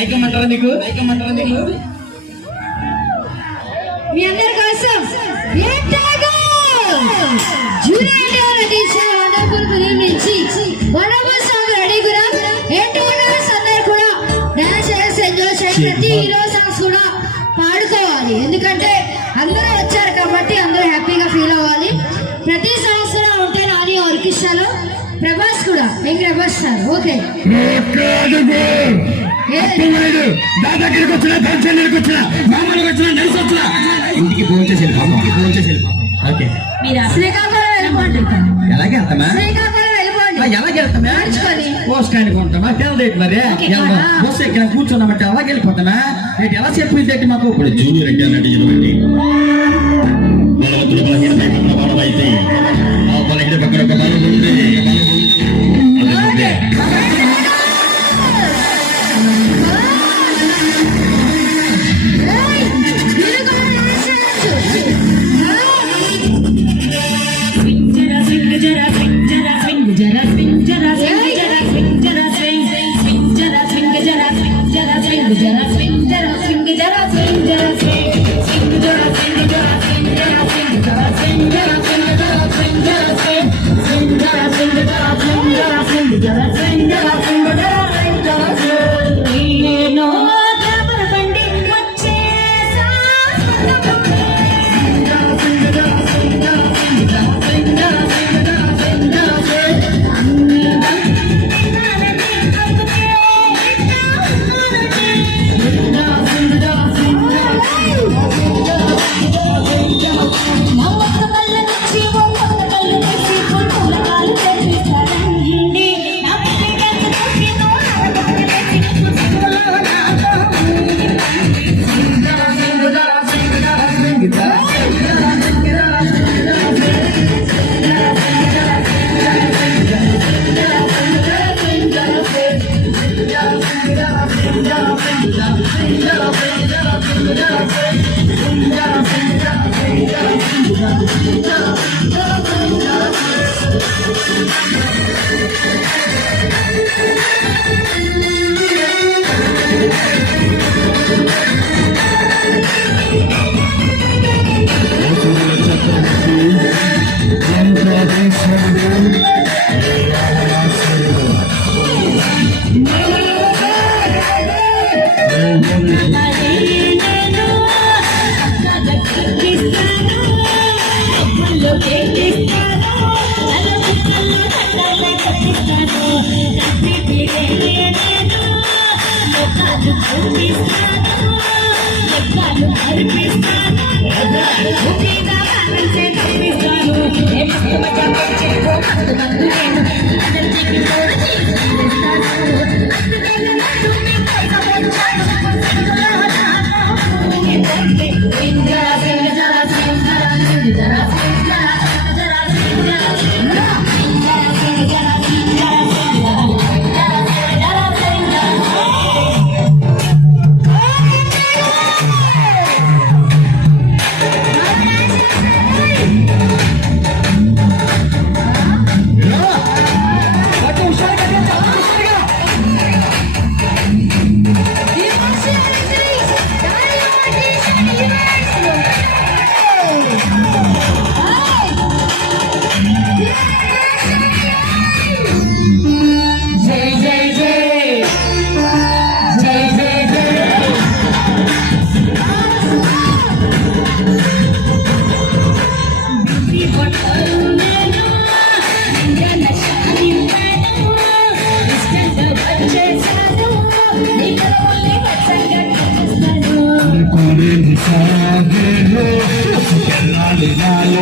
మీకు మైక్ ఇమ్మంటారా మీకు మీ అందరి కోసం పాడుకోవాలి. ఎందుకంటే అందరూ వచ్చారు కాబట్టి అందరూ హ్యాపీగా ఫీల్ అవ్వాలి. ప్రతి సాంగ్స్ కూడా ఉంటాయి నాని ఆర్కెస్ట్రాలో. ప్రభాస్ కూడా వెంకట ప్రభాస్ సార్ ఓకే. అర్థమైంది దాదాగిరికి వచ్చిన పెన్షన్లకు వచ్చిన మామూలుగా వచ్చిన నడిచి వచ్చిన. ఇంటికి ఫోన్ చేసి వెళ్ళిపోతాం ఇంటికి ఫోన్ చేసి వెళ్ళిపోతాం ఓకే. శ్రీకాకుళం వెళ్ళిపోండి. ఎలాగే వెళ్తామా? శ్రీకాకుళం వెళ్ళిపోండి. ఎలాగే వెళ్తామా? నడుచుకొని. బస్ స్టాండ్కి ఉంటామా తెలదేటి మరి. ఓకే, వెళ్దాం. ఆ. బస్సు ఎక్కిన కూర్చున్నామంటే అలాగే వెళ్ళిపోతామా? ఏంటి ఎలా చెప్పిద్దేంటి మాకు? ఇప్పుడు జూనియర్ అంటే బలవంతుడు Thank you. Thank you.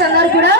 Members అందరు కూడా